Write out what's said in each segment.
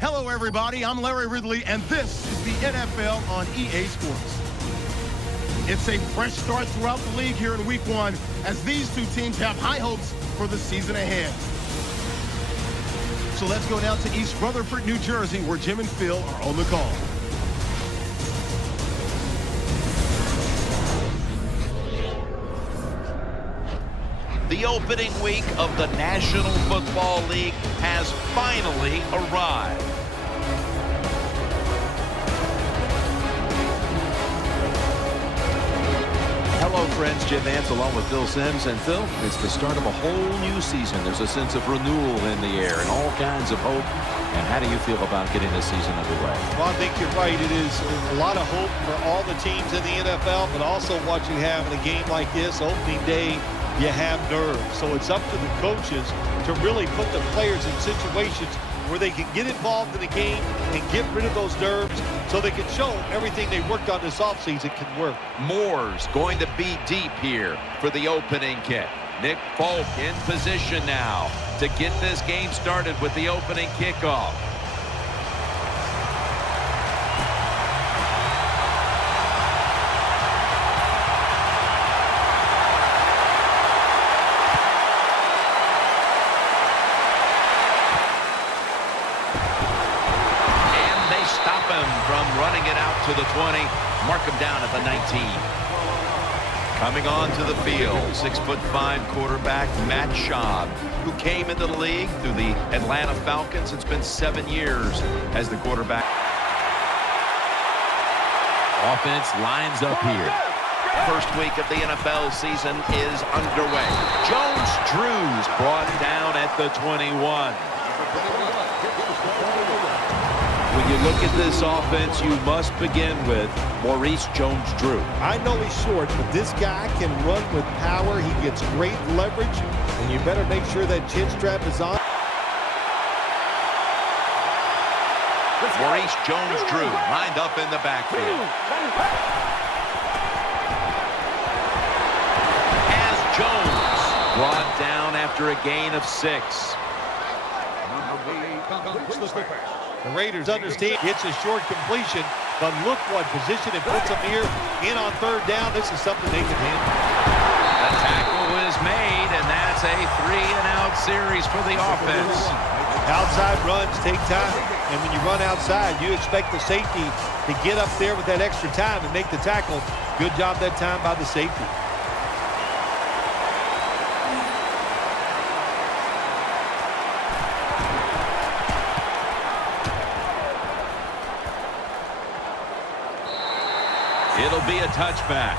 Hello, everybody. I'm Larry Ridley, and this is the NFL on EA Sports. It's a fresh start throughout the league here in Week 1 as these two teams have high hopes for the season ahead. So let's go down to East Rutherford, New Jersey, where Jim and Phil are on the call. The opening week of the National Football League has finally arrived. Hello, friends. Jim Vance along with Phil Simms. And Phil, it's the start of a whole new season. There's a sense of renewal in the air and all kinds of hope. And how do you feel about getting this season underway? Well, I think you're right. It is a lot of hope for all the teams in the NFL, but also what you have in a game like this, opening day, you have nerves. So it's up to the coaches to really put the players in situations where they can get involved in the game and get rid of those nerves so they can show everything they worked on this offseason can work. Moore's going to be deep here for the opening kick. Nick Folk in position now to get this game started with the opening kickoff. From running it out to the 20, mark him down at the 19. Coming on to the field, 6'5" quarterback Matt Schaub, who came into the league through the Atlanta Falcons. It's been 7 years as the quarterback. Offense lines up here. First week of the NFL season is underway. Jones-Drew's brought down at the 21. When you look at this offense, you must begin with Maurice Jones-Drew. I know he's short, but this guy can run with power. He gets great leverage, and you better make sure that chin strap is on. Maurice Jones-Drew lined up in the backfield. As Jones brought down after a gain of 6. The Raiders understand it's a short completion, but look what position it puts them here in on third down. This is something they can handle. The tackle is made, and that's a 3-and-out series for the offense. Outside runs take time, and when you run outside, you expect the safety to get up there with that extra time and make the tackle. Good job that time by the safety. It'll be a touchback.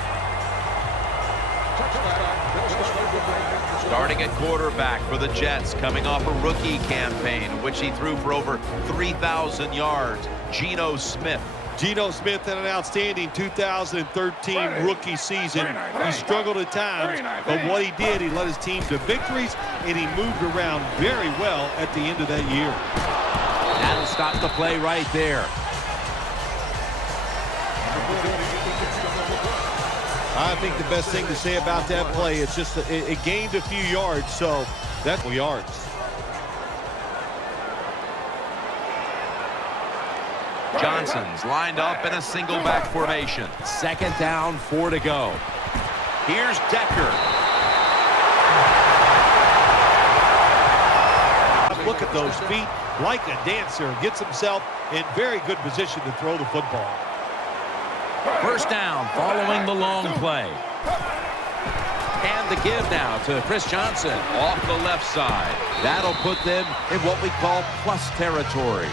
Starting at quarterback for the Jets, coming off a rookie campaign in which he threw for over 3,000 yards, Geno Smith. Geno Smith had an outstanding 2013 rookie season. He struggled at times, but what he did, he led his team to victories, and he moved around very well at the end of that year. That'll stop the play right there. I think the best thing to say about that play is just it gained a few yards, so that's yards. Johnson's lined up in a single back formation. 2nd down, 4 to go. Here's Decker. Look at those feet, like a dancer, gets himself in very good position to throw the football. First down following the long play. And the give now to Chris Johnson off the left side. That'll put them in what we call plus territory.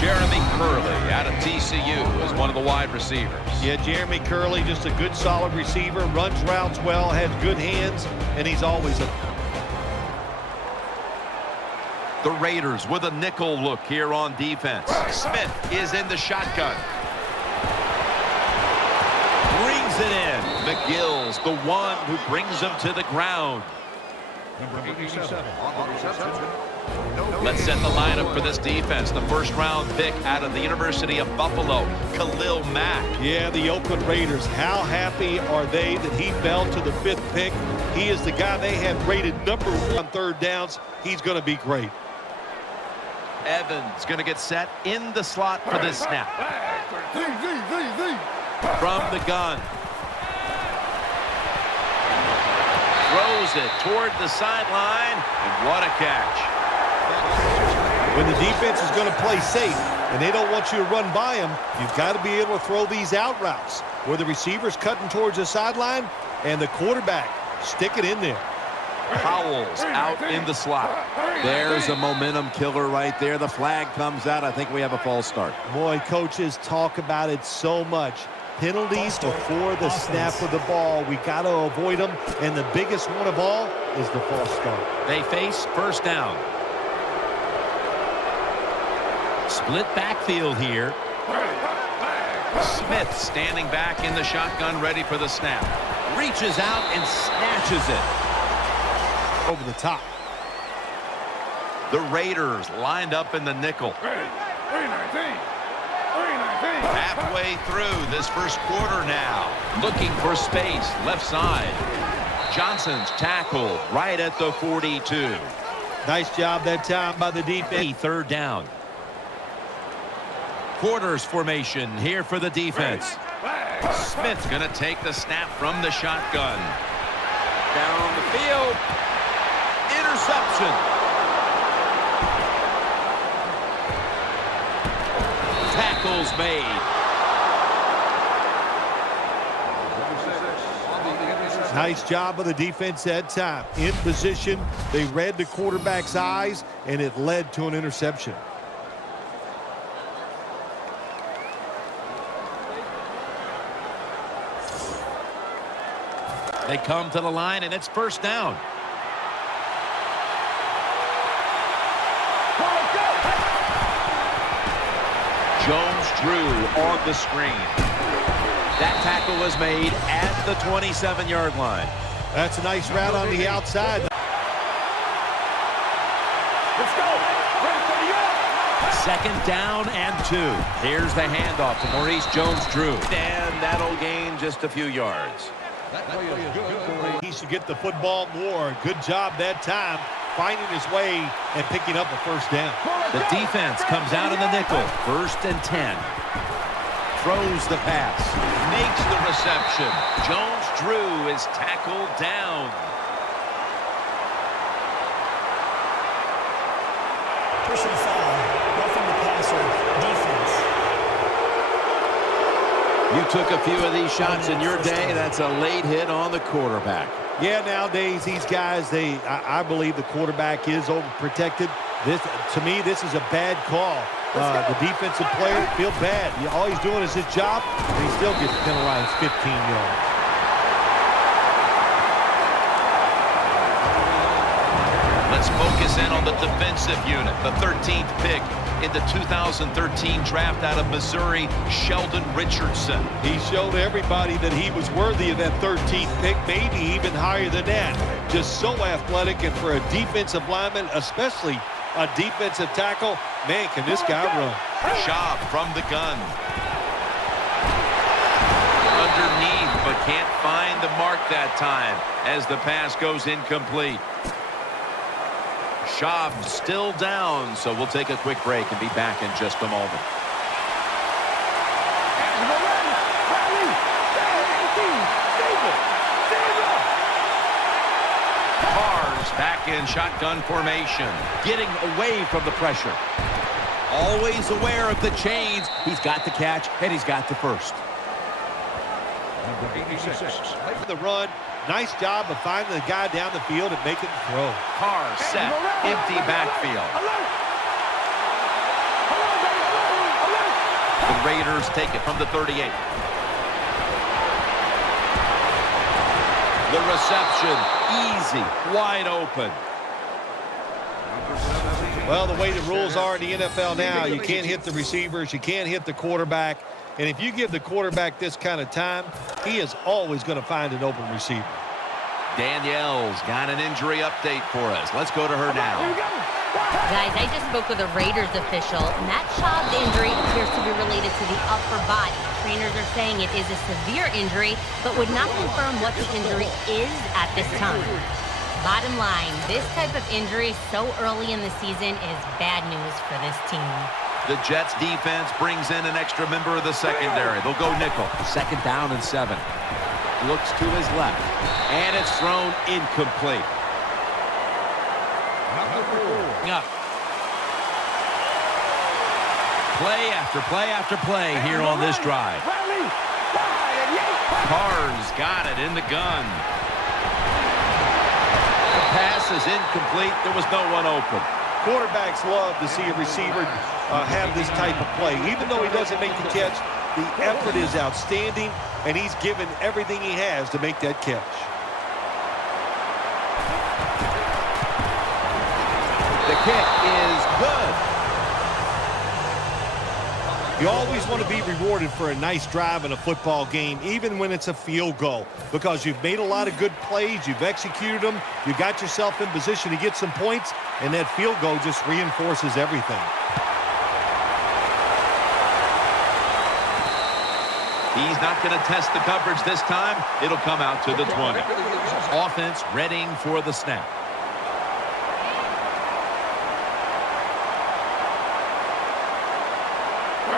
Jeremy Curley out of TCU is one of the wide receivers. Yeah, Jeremy Curley, just a good solid receiver, runs routes well, has good hands, and he's always a... The Raiders with a nickel look here on defense. Smith is in the shotgun. Brings it in. McGill's the one who brings him to the ground. Number 87 on the reception, Let's set the lineup for this defense. The first-round pick out of the University of Buffalo, Khalil Mack. Yeah, the Oakland Raiders. How happy are they that he fell to the 5th pick? He is the guy they had rated number 1 on 3rd downs. He's going to be great. Evans going to get set in the slot for this snap. From the gun. Throws it toward the sideline. And what a catch. When the defense is going to play safe and they don't want you to run by them, you've got to be able to throw these out routes where the receiver's cutting towards the sideline and the quarterback stick it in there. Powell's out in the slot. There's a momentum killer right there. The flag comes out. I think we have a false start. Boy, coaches talk about it so much. Penalties before the snap of the ball. We got to avoid them. And the biggest one of all is the false start. They face first down. Split backfield here. Smith standing back in the shotgun, ready for the snap. Reaches out and snatches it. Over the top. The Raiders lined up in the nickel. Halfway through this first quarter now. Looking for space, left side. Johnson's tackled right at the 42. Nice job that time by the defense. 3rd down. Quarters formation here for the defense. Smith's going to take the snap from the shotgun. Down the field. Interception. Tackles made. Nice job of the defense that time. In position, they read the quarterback's eyes, and it led to an interception. They come to the line, and it's first down. Jones-Drew on the screen. That tackle was made at the 27-yard line. That's a nice route on the outside. Let's go. Second down and 2. Here's the handoff to Maurice Jones-Drew. And that'll gain just a few yards. He should get the football more. Good job that time, finding his way and picking up a first down. The defense comes out in the nickel. 1st and 10. Throws the pass. Makes the reception. Jones-Drew is tackled down. Personal foul. Roughing the passer. Defense. You took a few of these shots in your day. That's a late hit on the quarterback. Yeah, nowadays these guys, I believe the quarterback is overprotected. To me, this is a bad call. The defensive player feel bad. All he's doing is his job, and he still gets penalized 15 yards. Let's focus in on the defensive unit. The 13th pick in the 2013 draft out of Missouri, Sheldon Richardson. He showed everybody that he was worthy of that 13th pick, maybe even higher than that. Just so athletic, and for a defensive lineman, especially a defensive tackle, man, can this guy run. Schaub from the gun. Underneath, but can't find the mark that time as the pass goes incomplete. Schaub still down, so we'll take a quick break and be back in just a moment. Carr's back in shotgun formation, getting away from the pressure. Always aware of the chains. He's got the catch, and he's got the first. Number 86. The run. Nice job of finding the guy down the field and making the throw. Carr set, empty backfield. The Raiders take it from the 38. The reception, easy, wide open. Well, the way the rules are in the NFL now, you can't hit the receivers, you can't hit the quarterback. And if you give the quarterback this kind of time, he is always going to find an open receiver. Danielle's got an injury update for us. Let's go to her now. Guys, I just spoke with a Raiders official. Matt Schaub's injury appears to be related to the upper body. Trainers are saying it is a severe injury, but would not confirm what the injury is at this time. Bottom line, this type of injury so early in the season is bad news for this team. The Jets defense brings in an extra member of the secondary. They'll go nickel. 2nd down and 7. Looks to his left, and it's thrown incomplete. Up. Play after play after play here on this drive. Carr's got it in the gun. The pass is incomplete. There was no one open. Quarterbacks love to see a receiver have this type of play. Even though he doesn't make the catch, the effort is outstanding, and he's given everything he has to make that catch. The kick is good. You always want to be rewarded for a nice drive in a football game, even when it's a field goal, because you've made a lot of good plays, you've executed them, you got yourself in position to get some points, and that field goal just reinforces everything. He's not going to test the coverage this time. It'll come out to the 20. Offense readying for the snap.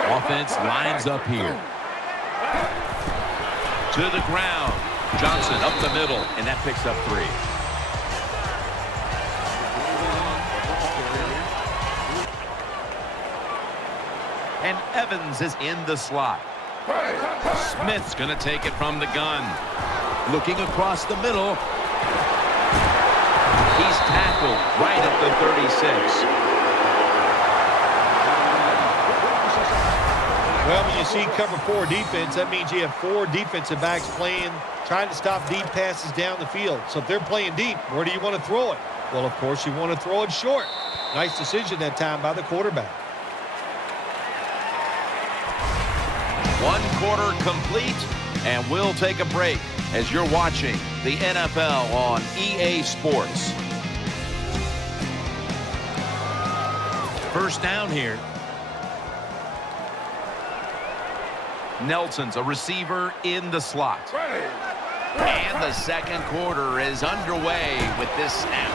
Offense lines up here. To the ground. Johnson up the middle, and that picks up 3. And Evans is in the slot. Smith's going to take it from the gun. Looking across the middle. He's tackled right at the 36. Well, when you see cover 4 defense, that means you have 4 defensive backs trying to stop deep passes down the field. So if they're playing deep, where do you want to throw it? Well, of course, you want to throw it short. Nice decision that time by the quarterback. 1 quarter complete, and we'll take a break as you're watching the NFL on EA Sports. First down here. Nelson's a receiver in the slot. And the second quarter is underway with this snap.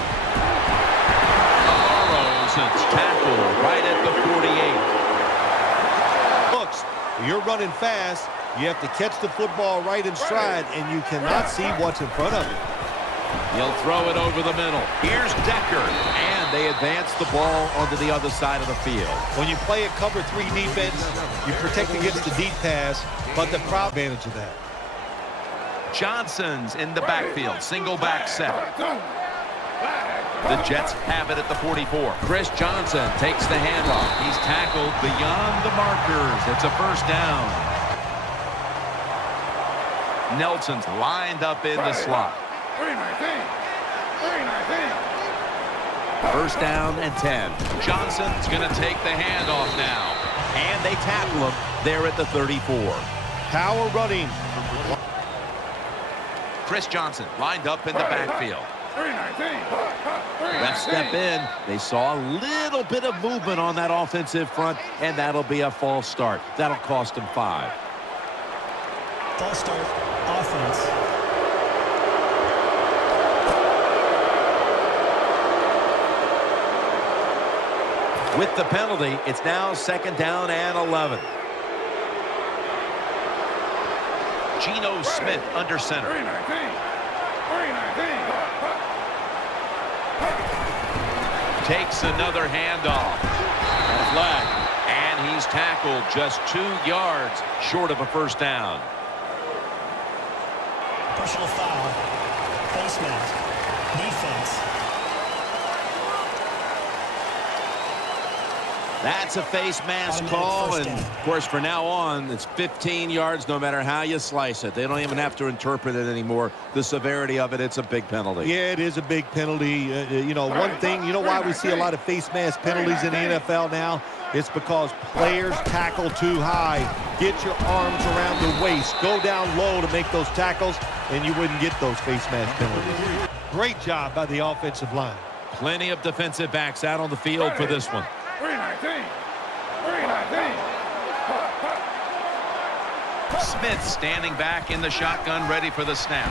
Rosen's tackled right at the 48. Looks, you're running fast. You have to catch the football right in stride, and you cannot see what's in front of you. He'll throw it over the middle. Here's Decker. And they advance the ball onto the other side of the field. When you play a cover 3 defense, you protect against the deep pass, but the proud advantage of that. Johnson's in the backfield. Single back set. The Jets have it at the 44. Chris Johnson takes the handoff. He's tackled beyond the markers. It's a first down. Nelson's lined up in the slot. First down and 10. Johnson's going to take the handoff now. And they tackle him there at the 34. Power running. Chris Johnson lined up in the backfield. Refs step in. They saw a little bit of movement on that offensive front, and that'll be a false start. That'll cost him 5. False start, offense. With the penalty, it's now 2nd down and 11. Geno Smith under center. Takes another handoff. And a flag. And he's tackled just 2 yards short of a first down. Personal foul. Face mask. Defense. That's a face mask call, and of course for now on it's 15 yards no matter how you slice it. They don't even have to interpret it anymore. The severity of it, it's a big penalty. Yeah, it is a big penalty. You know, one thing, you know why we see a lot of face mask penalties in the NFL now? It's because players tackle too high. Get your arms around the waist. Go down low to make those tackles, and you wouldn't get those face mask penalties. Great job by the offensive line. Plenty of defensive backs out on the field for this one. 319. Smith standing back in the shotgun, ready for the snap.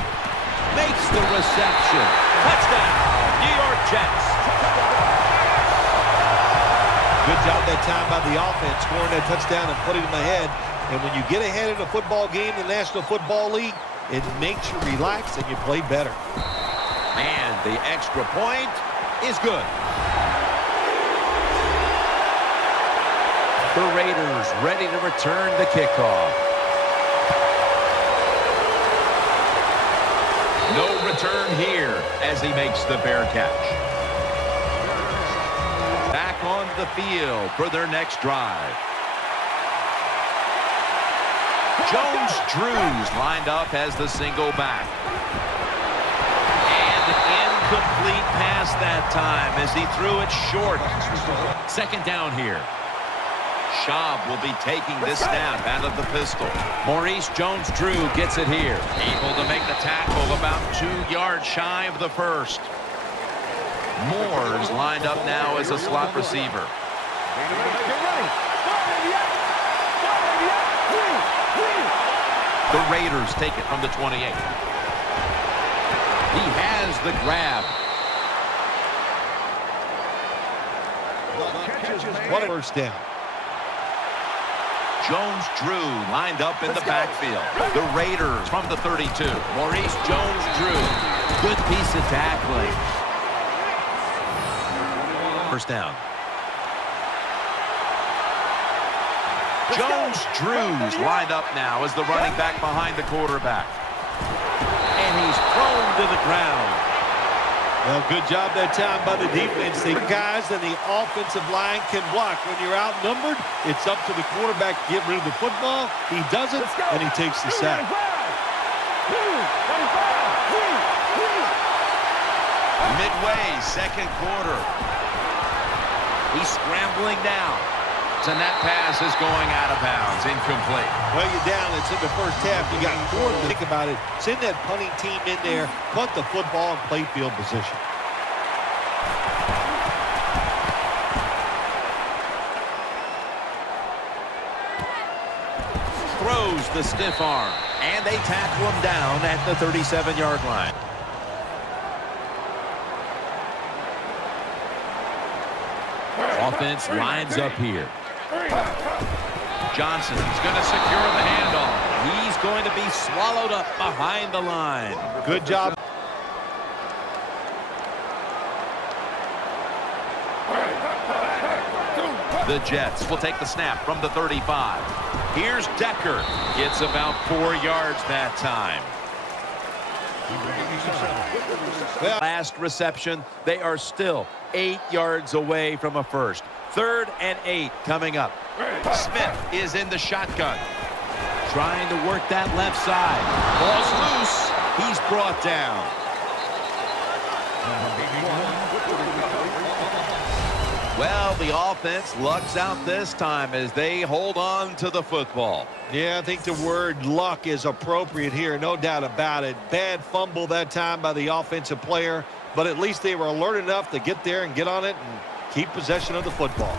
Makes the reception. Touchdown, New York Jets. Good job that time by the offense, scoring that touchdown and putting them ahead. And when you get ahead in a football game, the National Football League, it makes you relax and you play better. And the extra point is good. The Raiders ready to return the kickoff. No return here as he makes the fair catch. Back on the field for their next drive. Jones-Drews lined up as the single back. And incomplete pass that time as he threw it short. Second down here. Schaub will be taking this snap out of the pistol. Maurice Jones-Drew gets it here. Able to make the tackle about 2 yards shy of the first. Moore's lined up now as a slot receiver. The Raiders take it from the 28. He has the grab. What a first down. Jones-Drew lined up in the backfield. The Raiders from the 32. Maurice Jones-Drew. Good piece of tackling. First down. Jones-Drews lined up now as the running back behind the quarterback. And he's thrown to the ground. Well, good job that time by the defense. The guys and the offensive line can block. When you're outnumbered, it's up to the quarterback to get rid of the football. He does it, and he takes the sack. Midway, second quarter. He's scrambling now. And that pass is going out of bounds, incomplete. Well, you're down. It's in the first half. You got 4 to think about it. Send that punting team in there, punt the football, and play field position. Throws the stiff arm. And they tackle him down at the 37-yard line. Offense lines up here. Johnson's going to secure the handoff. He's going to be swallowed up behind the line. Good job. The Jets will take the snap from the 35. Here's Decker. Gets about 4 yards that time. Last reception, they are still 8 yards away from a first. 3rd and 8 coming up. Smith is in the shotgun. Trying to work that left side. Ball's loose. He's brought down. Well, the offense lucks out this time as they hold on to the football. Yeah, I think the word luck is appropriate here, no doubt about it. Bad fumble that time by the offensive player, but at least they were alert enough to get there and get on it and keep possession of the football.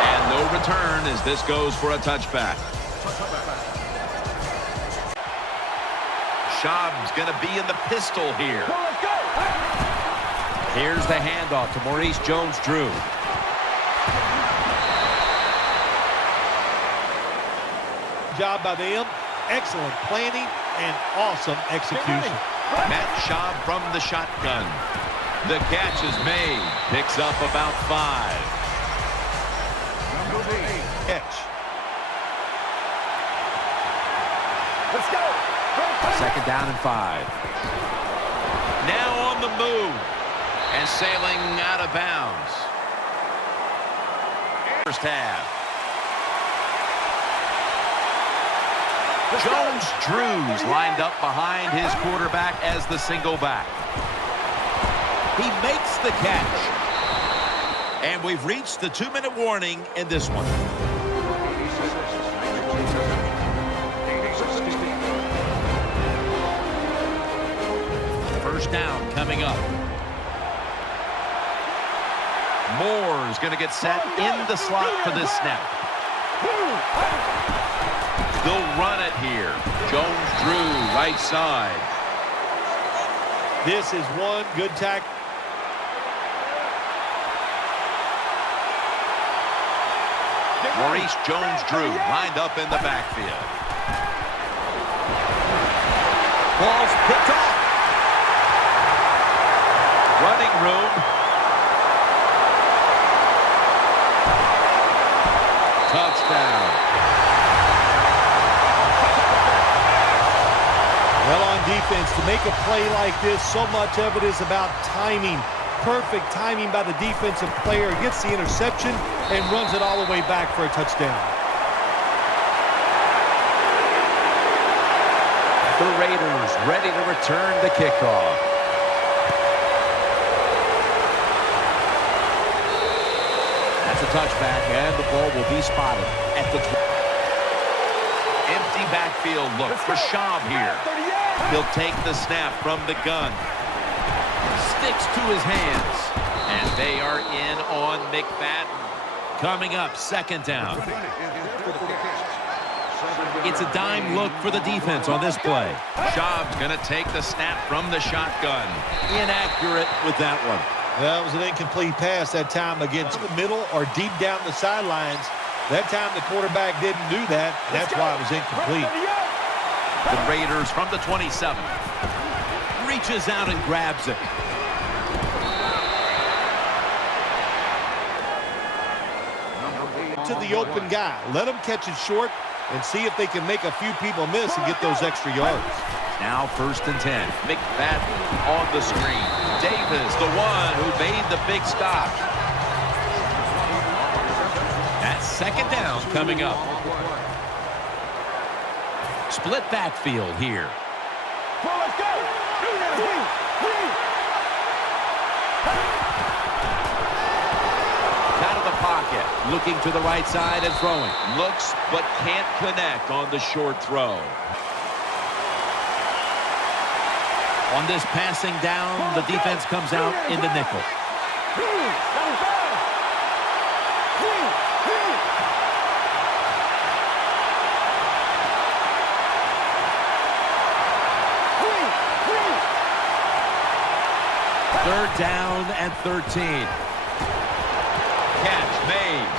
And no return as this goes for a touchback. Schaub's going to be in the pistol here. Here's the handoff to Maurice Jones-Drew. Job by them. Excellent planning and awesome execution. Matt Schaub from the shotgun. The catch is made. Picks up about 5. Catch. Let's go. Second down and 5. Now on the move. And sailing out of bounds. First half. Jones-Drews lined up behind his quarterback as the single back. He makes the catch. And we've reached the 2-minute warning in this one. coming up. Moore's going to get set in the slot for this snap. They'll run it here. Jones-Drew, right side. This is one good tackle. Maurice Jones-Drew lined up in the backfield. Ball's picked off. Running room. Touchdown. Well, on defense, to make a play like this, so much of it is about timing. Perfect timing by the defensive player. Gets the interception and runs it all the way back for a touchdown. The Raiders ready to return the kickoff. That's a touchback, and the ball will be spotted at the 20. Empty backfield look for Schaub here. He'll take the snap from the gun. Sticks to his hands. And they are in on McFadden. Coming up, second down. It's a dime look for the defense on this play. Schaub's going to take the snap from the shotgun. Inaccurate with that one. That was an incomplete pass that time against the middle or deep down the sidelines. That time the quarterback didn't do that. That's why it was incomplete. The Raiders from the 27. Reaches out and grabs it. To the open guy. Let him catch it short and see if they can make a few people miss and get those extra yards. Now 1st and 10. McFadden on the screen. Davis, the one who made the big stop. That's second down coming up. Split backfield here. Out of the pocket, looking to the right side and throwing. Looks but can't connect on the short throw. On this passing down, the defense comes out in the nickel. Third down and 13. Catch made.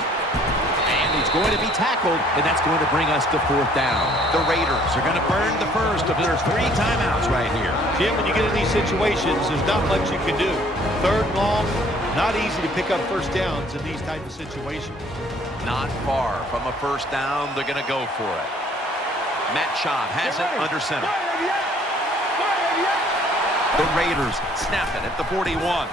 And he's going to be tackled, and that's going to bring us to 4th down. The Raiders are going to burn the first of their 3 timeouts right here. Jim, when you get in these situations, there's not much you can do. 3rd and long, not easy to pick up first downs in these type of situations. Not far from a first down. They're going to go for it. Matt Schaub has it under center. The Raiders snap it at the 41.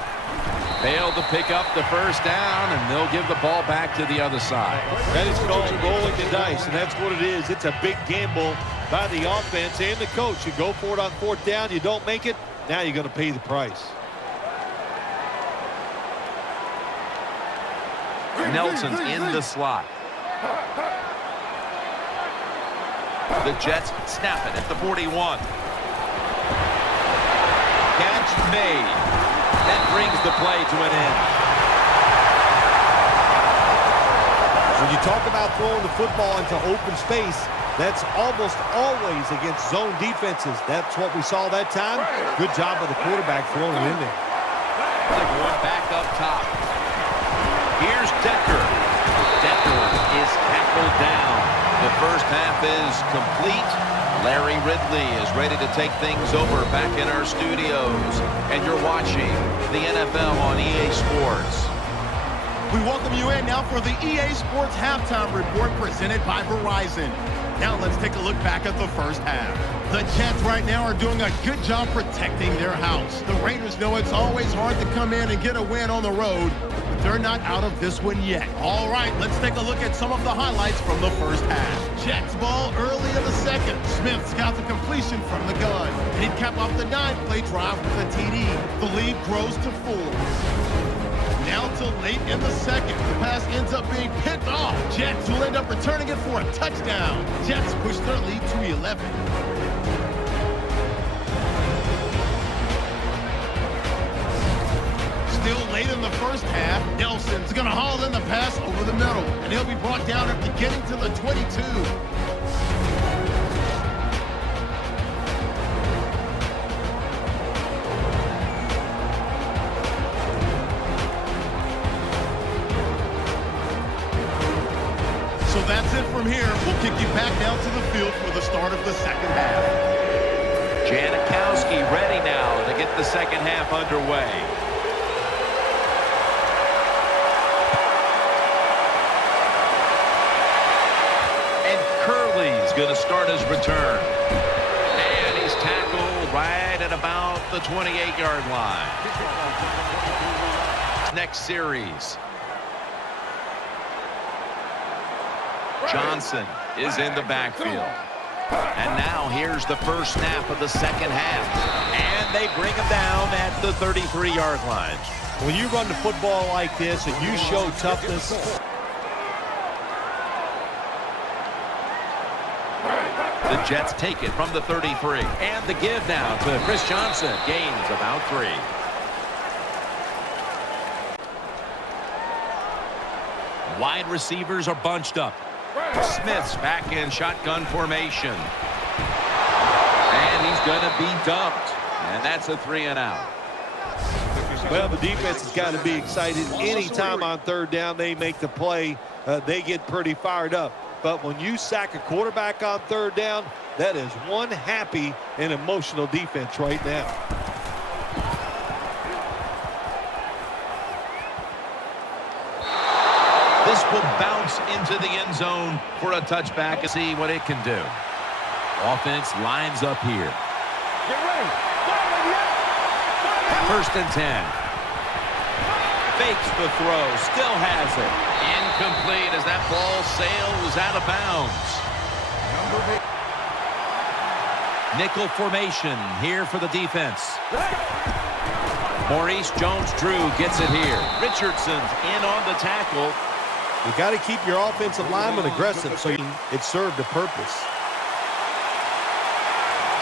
Failed to pick up the first down, and they'll give the ball back to the other side. That is called rolling the dice, and that's what it is. It's a big gamble by the offense and the coach. You go for it on 4th down, you don't make it, now you're going to pay the price. Nelson's in the slot. The Jets snap it at the 41. Catch made. That brings the play to an end. When you talk about throwing the football into open space, that's almost always against zone defenses. That's what we saw that time. Good job by the quarterback throwing it in there. They're going back up top. Here's Decker. Decker is tackled down. The first half is complete. Larry Ridley is ready to take things over back in our studios. And you're watching the NFL on EA Sports. We welcome you in now for the EA Sports Halftime Report presented by Verizon. Now let's take a look back at the first half. The Jets right now are doing a good job protecting their house. The Raiders know it's always hard to come in and get a win on the road, but they're not out of this one yet. All right, let's take a look at some of the highlights from the first half. Jets ball early in the second. Smith's got the completion from the gun, and he'd cap off the 9-play drive with a TD. The lead grows to 4. Now till late in the second, the pass ends up being picked off. Jets will end up returning it for a touchdown. Jets push their lead to 11. Still late in the first half, Nelson's going to haul in the pass over the middle, and he'll be brought down after getting to the 22. So that's it from here. We'll kick you back down to the field for the start of the second half. Janikowski ready now to get the second half underway. And Curley's going to start his return. And he's tackled right at about the 28-yard line. Next series. Johnson is in the backfield. And now here's the first snap of the second half. And they bring him down at the 33-yard line. When you run the football like this and you show toughness, the Jets take it from the 33. And the give now to Chris Johnson. Gains about 3. Wide receivers are bunched up. Smith's back in shotgun formation. And he's going to be dumped. And that's a 3 and out. well, the defense has got to be excited. Anytime on third down they make the play, they get pretty fired up. But when you sack a quarterback on third down, that is one happy and emotional defense right now. This will bounce into the end zone for a touchback and see what it can do. Offense lines up here. First and 10. Fakes the throw. Still has it. Incomplete as that ball sails out of bounds. Nickel formation here for the defense. Maurice Jones-Drew gets it here. Richardson's in on the tackle. You got to keep your offensive lineman aggressive so it served a purpose.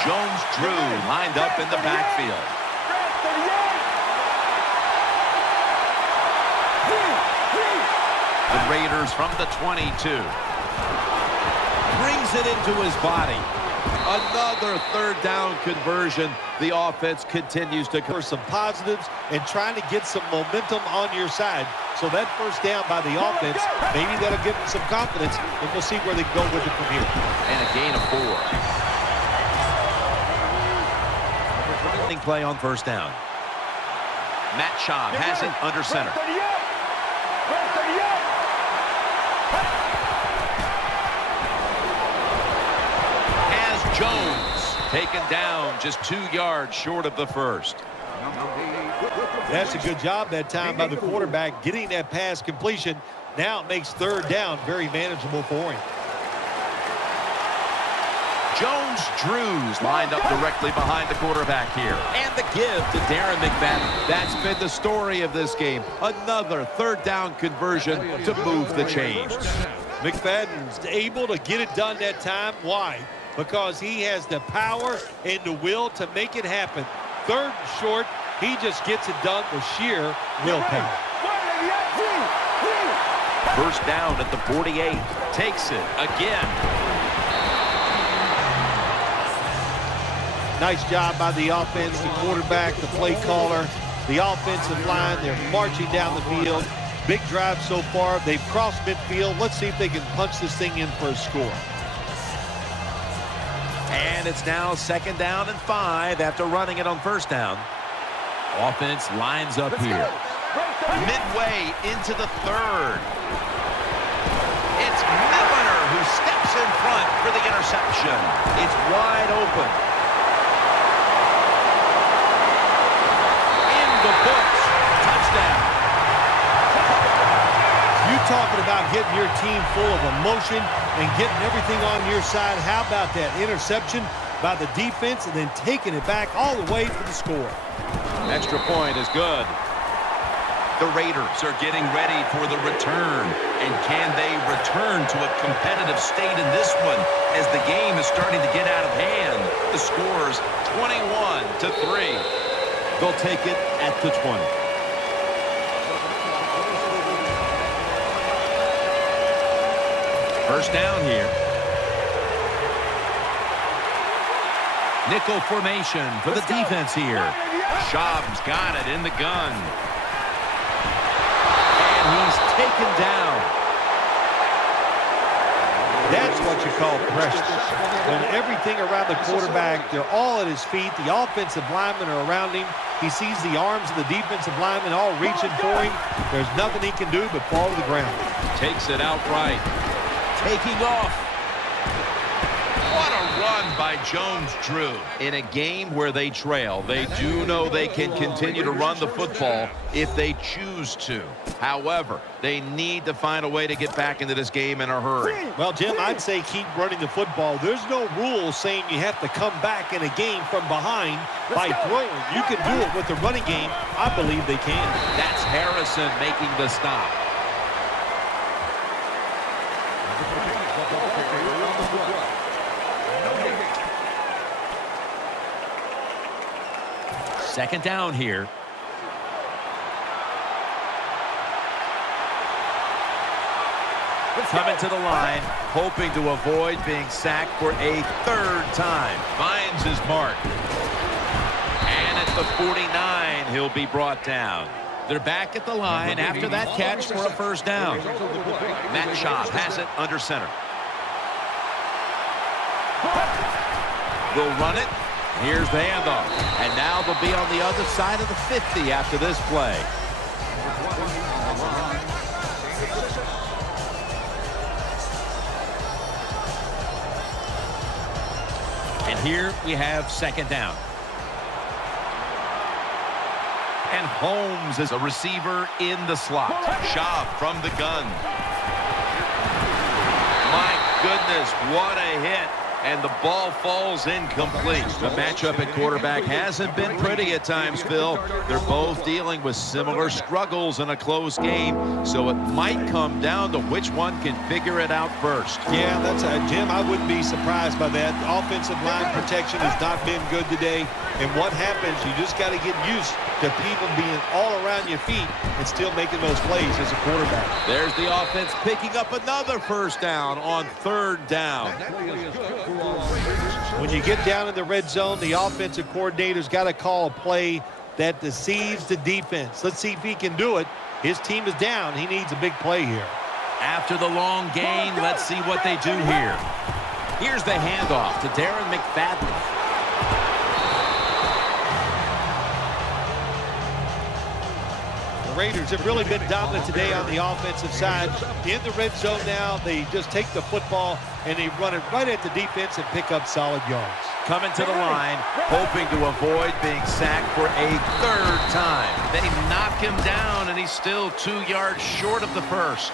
Jones-Drew lined up in the backfield. The Raiders from the 22. Brings it into his body. Another third down conversion. The offense continues to For some positives and trying to get some momentum on your side. So that first down by the offense, maybe that'll give them some confidence, and we'll see where they can go with it from here. And a gain of 4. Play on first down. Matt Schaub has it under center. Has Jones taken down just 2 yards short of the first. That's a good job that time by the quarterback getting that pass completion. Now it makes third down very manageable for him. Jones-Drew's lined up directly behind the quarterback here. And the give to Darren McFadden. That's been the story of this game. Another third down conversion to move the chains. McFadden's able to get it done that time. Why? Because he has the power and the will to make it happen. Third and short, he just gets it done with sheer willpower. First down at the 48. Takes it again. Nice job by the offense, the quarterback, the play caller, the offensive line. They're marching down the field. Big drive so far. They've crossed midfield. Let's see if they can punch this thing in for a score. And it's now second down and 5 after running it on first down. Offense lines up here. Midway into the third. It's Miller who steps in front for the interception. It's wide open. In the books. Touchdown. You talking about getting your team full of emotion and getting everything on your side. How about that interception by the defense and then taking it back all the way for the score? Extra point is good. The Raiders are getting ready for the return. And can they return to a competitive state in this one as the game is starting to get out of hand? The score's 21-3. They'll take it at the 20. First down here. Nickel formation for the defense here. Schaub's got it in the gun. And he's taken down. That's what you call pressure. When everything around the quarterback, they're all at his feet. The offensive linemen are around him. He sees the arms of the defensive linemen all reaching for him. There's nothing he can do but fall to the ground. Takes it outright. Taking off. What a run by Jones-Drew. In a game where they trail, they do know they can continue to run the football if they choose to. However, they need to find a way to get back into this game in a hurry. Well, Jim, I'd say keep running the football. There's no rule saying you have to come back in a game from behind by throwing. You can do it with the running game. I believe they can. That's Harrison making the stop. Second down here. Coming to the line, hoping to avoid being sacked for a third time. Finds his mark. And at the 49, he'll be brought down. They're back at the line after that catch for a first down. Matt Schaub has it under center. They'll run it. Here's the handoff. And now they'll be on the other side of the 50 after this play. And here we have second down. And Holmes is a receiver in the slot. Schaub from the gun. My goodness, what a hit. And the ball falls incomplete. The matchup at quarterback hasn't been pretty at times, Phil. They're both dealing with similar struggles in a close game, so it might come down to which one can figure it out first. Yeah, that's Jim, I wouldn't be surprised by that. Offensive line protection has not been good today. And what happens, you just got to get used to people being all around your feet and still making those plays as a quarterback. There's the offense picking up another first down on third down. When you get down in the red zone, the offensive coordinator's got to call a play that deceives the defense. Let's see if he can do it. His team is down. He needs a big play here. After the long gain, let's see what they do here. Here's the handoff to Darren McFadden. The Raiders have really been dominant today on the offensive side. In the red zone now, they just take the football and they run it right at the defense and pick up solid yards. Coming to the line, hoping to avoid being sacked for a third time. They knock him down, and he's still 2 yards short of the first.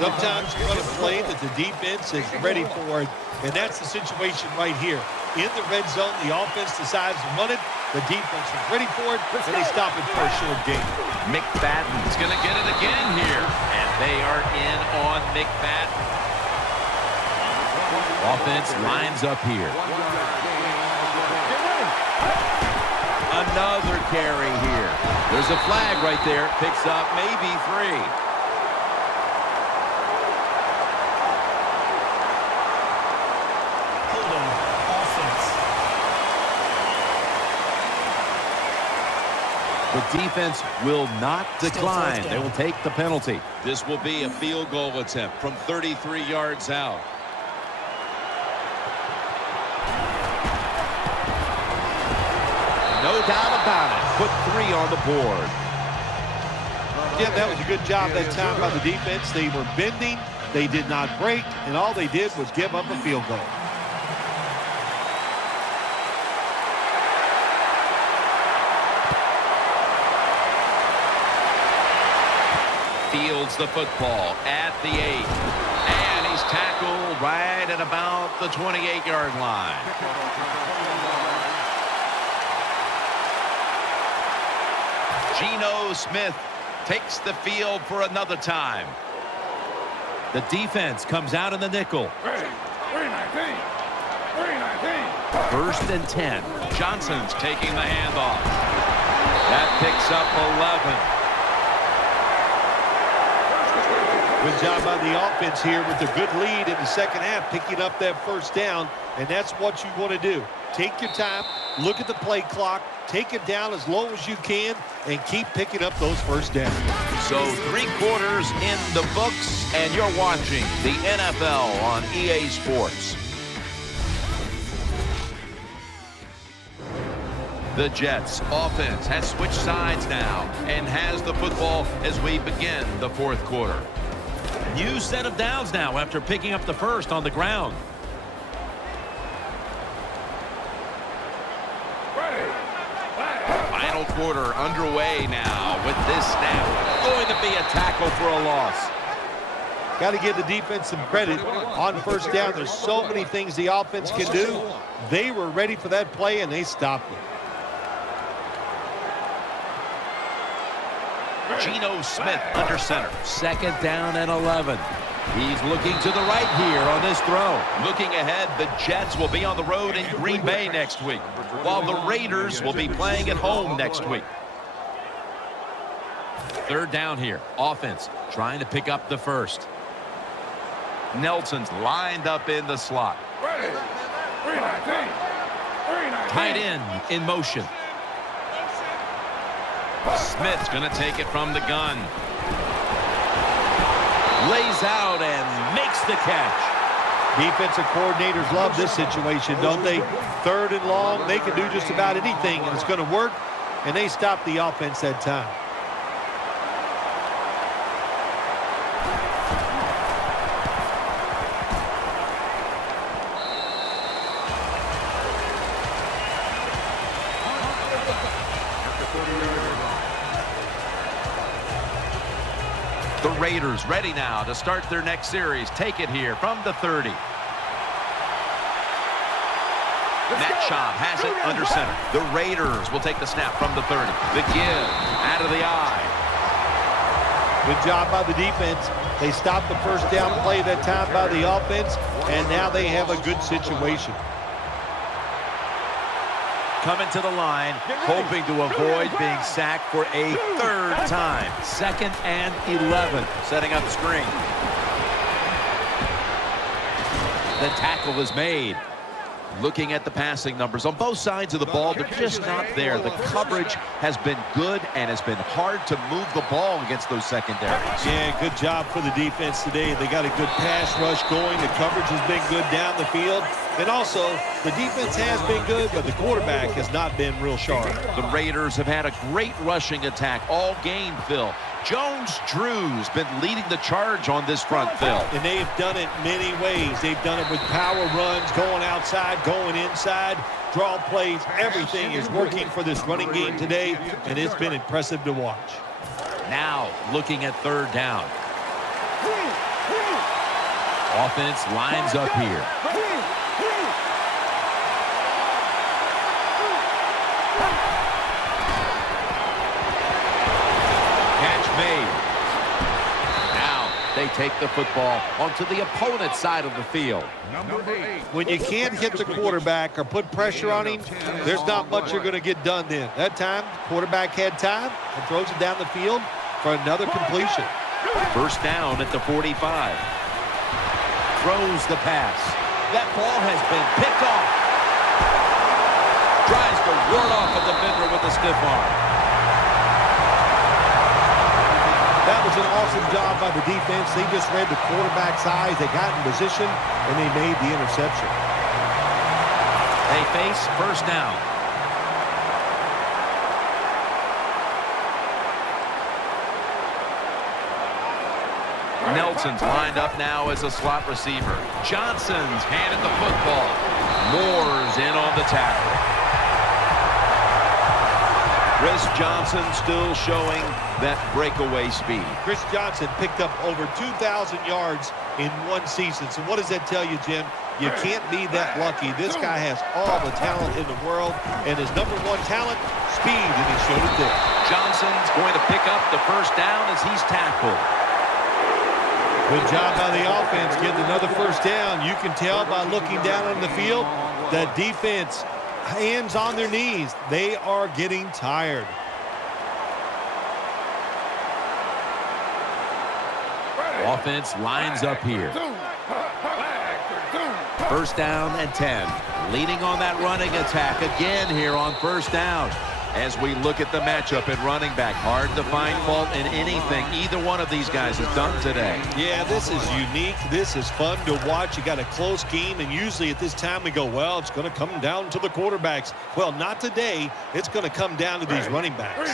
Sometimes you run a play that the defense is ready for it, and that's the situation right here. In the red zone, the offense decides to run it. The defense is ready for it, and they stop it for a short gain. McFadden's going to get it again here, and they are in on McFadden. Offense lines up here. Another carry here. There's a flag right there. Picks up maybe 3. Holding offense. The defense will not decline. They will take the penalty. This will be a field goal attempt from 33 yards out. No doubt about it. Put 3 on the board. Yeah, that was a good job that time by the defense. They were bending. They did not break, and all they did was give up a field goal. Fields the football at the 8. And he's tackled right at about the 28-yard line. Geno Smith takes the field for another time. The defense comes out in the nickel. 319. First and 10. Johnson's taking the handoff. That picks up 11. Good job by the offense here with a good lead in the second half, picking up that first down, and that's what you want to do. Take your time, look at the play clock, take it down as low as you can, and keep picking up those first downs. So 3 quarters in the books, and you're watching the NFL on EA Sports. The Jets offense has switched sides now and has the football as we begin the fourth quarter. New set of downs now after picking up the first on the ground. Final quarter underway now with this snap. Going to be a tackle for a loss. Got to give the defense some credit on first down. There's so many things the offense can do. They were ready for that play, and they stopped it. Geno Smith under center. Second down and 11. He's looking to the right here on this throw. Looking ahead, the Jets will be on the road in Green Bay next week, while the Raiders will be playing at home next week. Third down here. Offense trying to pick up the first. Nelson's lined up in the slot. Tight end in motion. Smith's going to take it from the gun. Lays out and makes the catch. Defensive coordinators love this situation, don't they? Third and long, they can do just about anything, and it's going to work, and they stop the offense that time. The Raiders ready now to start their next series. Take it here from the 30. Matt Schaub has it under center. The Raiders will take the snap from the 30. The give out of the eye. Good job by the defense. They stopped the first down play that time by the offense, and now they have a good situation. Coming to the line, hoping to avoid being sacked for a third time. Second and 11. Setting up screen. The tackle is made. Looking at the passing numbers on both sides of the ball, they're just not there. The coverage has been good and has been hard to move the ball against those secondaries. Yeah, good job for the defense today. They got a good pass rush going. The coverage has been good down the field. And also, the defense has been good, but the quarterback has not been real sharp. The Raiders have had a great rushing attack all game, Phil. Jones-Drew's been leading the charge on this front, Phil. And they've done it many ways. They've done it with power runs, going outside, going inside, draw plays. Everything is working for this running game today, and it's been impressive to watch. Now looking at third down. Offense lines up here. They take the football onto the opponent's side of the field. When you can't hit the quarterback or put pressure on him, there's not much you're going to get done then. That time, quarterback had time and throws it down the field for another completion. First down at the 45. Throws the pass. That ball has been picked off. Tries to ward off a defender with a stiff arm. That was an awesome job by the defense. They just read the quarterback's eyes. They got in position, and they made the interception. They face first down. Nelson's lined up now as a slot receiver. Johnson's handed the football. Moore's in on the tackle. Chris Johnson still showing that breakaway speed. Chris Johnson picked up over 2,000 yards in one season. So what does that tell you, Jim? You can't be that lucky. This guy has all the talent in the world, and his number one talent, speed, and he showed it there. Johnson's going to pick up the first down as he's tackled. Good job by the offense getting another first down. You can tell by looking down on the field that defense, hands on their knees. They are getting tired. Offense lines up here. First down and 10. Leading on that running attack again here on first down. As we look at the matchup at running back, hard to find fault in anything either one of these guys has done today. Yeah, this is unique. This is fun to watch. You got a close game, and usually at this time we go, well, it's going to come down to the quarterbacks. Well, not today. It's going to come down to these running backs.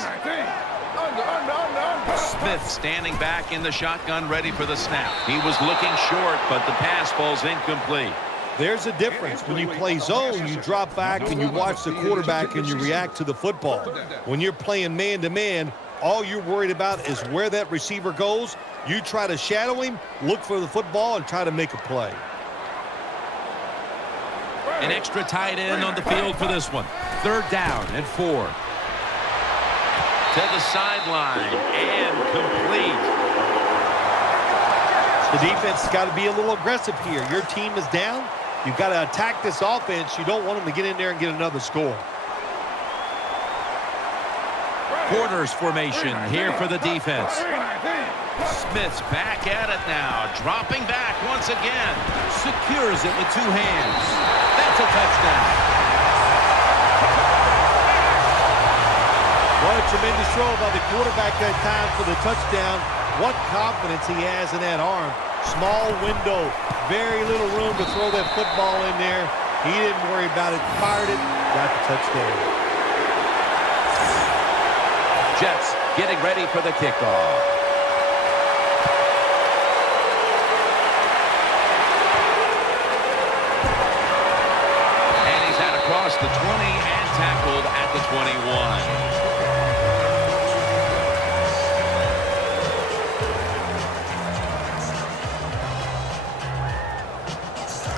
Smith standing back in the shotgun, ready for the snap. He was looking short, but the pass falls incomplete. There's a difference. When you play zone, you drop back and you watch the quarterback and you react to the football. When you're playing man-to-man, all you're worried about is where that receiver goes. You try to shadow him, look for the football, and try to make a play. An extra tight end on the field for this one. Third down and 4. To the sideline and complete. The defense has got to be a little aggressive here. Your team is down. You've got to attack this offense. You don't want them to get in there and get another score. Corners formation here for the defense. Smith's back at it now, dropping back once again. Secures it with 2 hands. That's a touchdown. What a tremendous throw by the quarterback that time for the touchdown. What confidence he has in that arm. Small window, very little room to throw that football in there. He didn't worry about it, fired it, got the touchdown. Jets getting ready for the kickoff. And he's had across the 20 and tackled at the 21.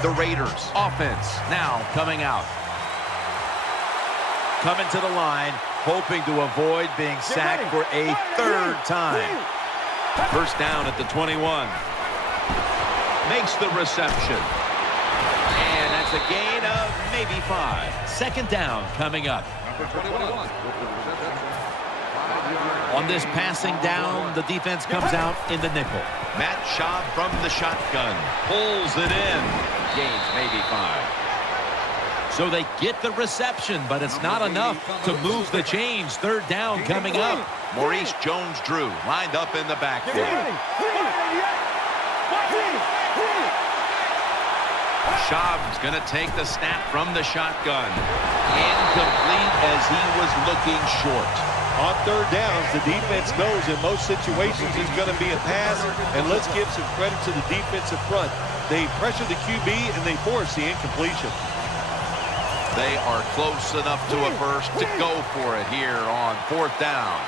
The Raiders offense now coming out. Coming to the line, hoping to avoid being sacked for a 3rd time. First down at the 21. Makes the reception. And that's a gain of maybe 5. Second down coming up. On this passing down, the defense comes out in the nickel. Matt Schaub from the shotgun. Pulls it in. Gains maybe 5. So they get the reception, but it's not enough to move the chains. Third down coming up. Maurice Jones-Drew lined up in the backfield. Schaub's going to take the snap from the shotgun. Incomplete as he was looking short. On third downs, the defense knows in most situations it's going to be a pass, and let's give some credit to the defensive front. They pressure the QB, and they force the incompletion. They are close enough to a first to go for it here on 4th down.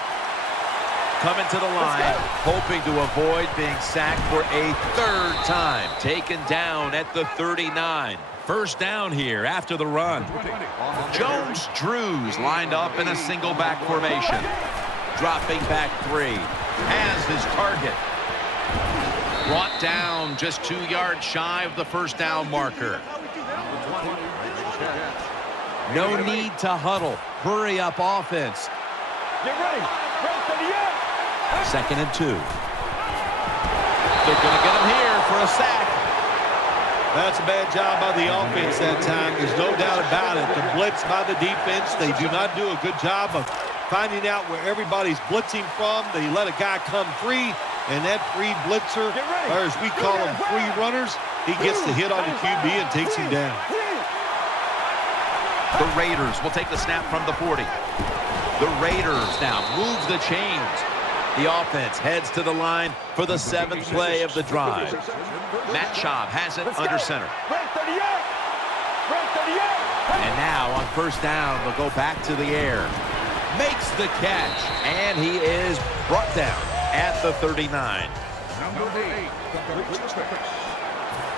Coming to the line, hoping to avoid being sacked for a 3rd time. Taken down at the 39. First down here after the run. Jones-Drew's lined up in a single back formation. Dropping back 3. Has his target. Brought down just 2 yards shy of the first down marker. No need to huddle. Hurry up offense. Get ready. Second and 2. They're going to get him here for a sack. That's a bad job by the offense that time. There's no doubt about it. The blitz by the defense, they do not do a good job of finding out where everybody's blitzing from. They let a guy come free, and that free blitzer, or as we call them, free runners, he gets the hit on the QB and takes him down. The Raiders will take the snap from the 40. The Raiders now move the chains. The offense heads to the line for the 7th play of the drive. Matt Schaub has it under center. And now on first down, they'll go back to the air. Makes the catch, and he is brought down at the 39.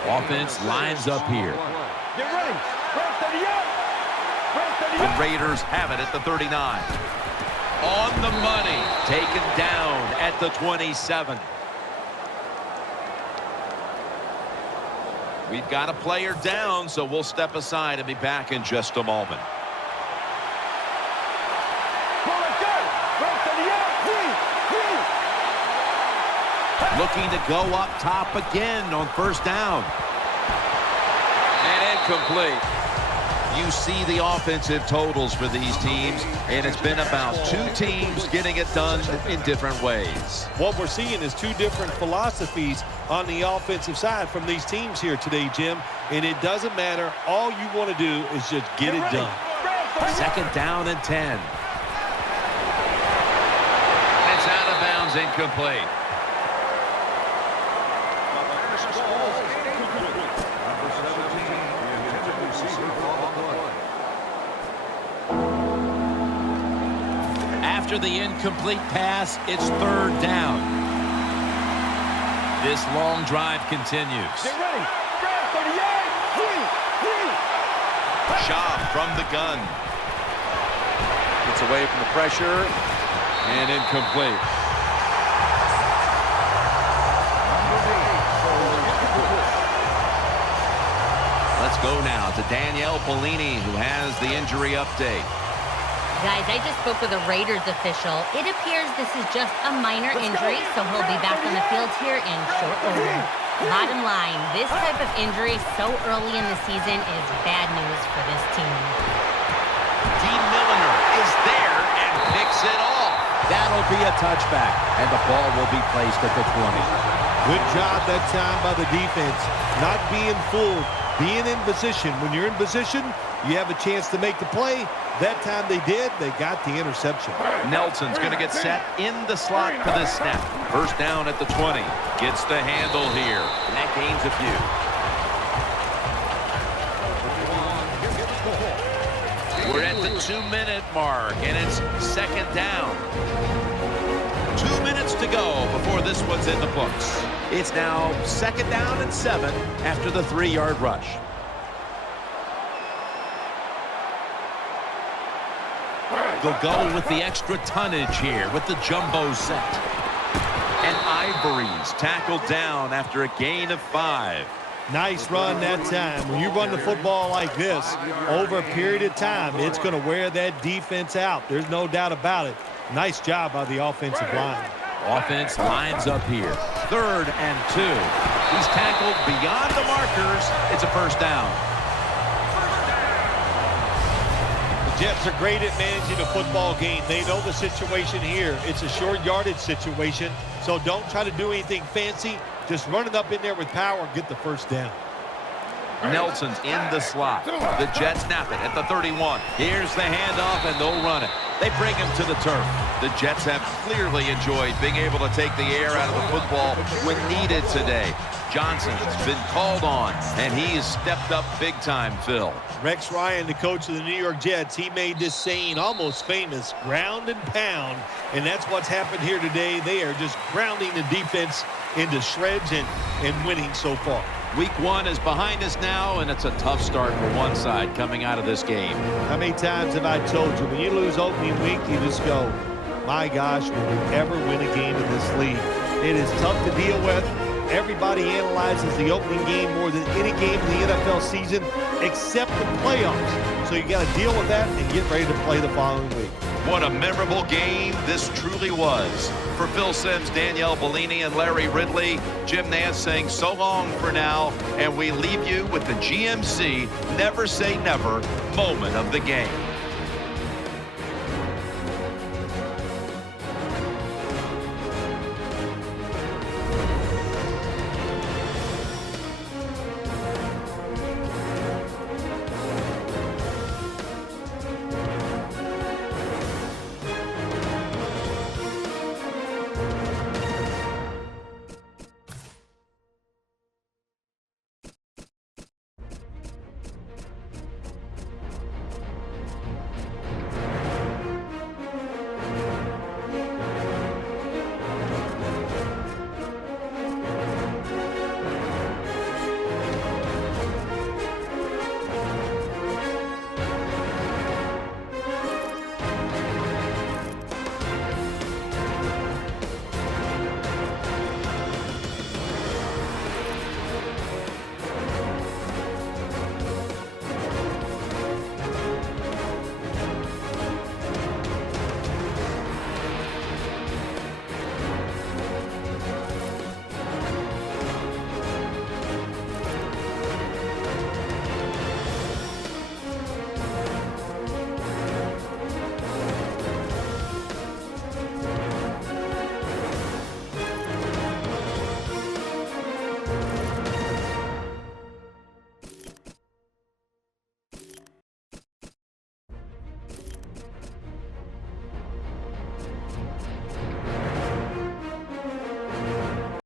Offense lines up here. Get ready. The Raiders have it at the 39. On the money, taken down at the 27. We've got a player down, so we'll step aside and be back in just a moment. Looking to go up top again on first down. And incomplete. You see the offensive totals for these teams, and it's been about two teams getting it done in different ways. What we're seeing is two different philosophies on the offensive side from these teams here today, Jim. And it doesn't matter. All you want to do is just get it done. Second down and 10. It's out of bounds, incomplete. After the incomplete pass, it's third down. This long drive continues. Get ready. Grab 38. Schaub from the gun. Gets away from the pressure and incomplete. Let's go now to Danielle Bellini, who has the injury update. Guys, I just spoke with a Raiders official. It appears this is just a minor injury, so he'll be back on the field here in short order. Bottom line, this type of injury so early in the season is bad news for this team. Dean Milliner is there and picks it off. That'll be a touchback, and the ball will be placed at the 20. Good job that time by the defense. Not being fooled, being in position. When you're in position, you have a chance to make the play. That time they did, they got the interception. Nelson's going to get set in the slot for this snap. First down at the 20. Gets the handle here, and that gains a few. We're at the 2-minute mark, and it's second down. 2 minutes to go before this one's in the books. It's now second down and 7 after the 3-yard rush. They'll go with the extra tonnage here with the jumbo set. And Ivory's tackled down after a gain of 5. Nice run that time. When you run the football like this over a period of time, it's going to wear that defense out. There's no doubt about it. Nice job by the offensive line. Offense lines up here. 3rd and 2. He's tackled beyond the markers. It's a first down. Jets are great at managing a football game. They know the situation here. It's a short yardage situation, so don't try to do anything fancy. Just run it up in there with power and get the first down. Nelson's in the slot. The Jets snap it at the 31. Here's the handoff, and they'll run it. They bring him to the turf. The Jets have clearly enjoyed being able to take the air out of the football when needed today. Johnson's been called on, and he's stepped up big time, Phil. Rex Ryan, the coach of the New York Jets, he made this saying almost famous, ground and pound, and that's what's happened here today. They are just grounding the defense into shreds and winning so far. Week 1 is behind us now, and it's a tough start for one side coming out of this game. How many times have I told you, when you lose opening week, you just go, my gosh, will we ever win a game in this league? It is tough to deal with. Everybody analyzes the opening game more than any game in the NFL season except the playoffs. So you got to deal with that and get ready to play the following week. What a memorable game this truly was. For Phil Simms, Danielle Bellini, and Larry Ridley, Jim Nance saying so long for now, and we leave you with the GMC Never Say Never moment of the game.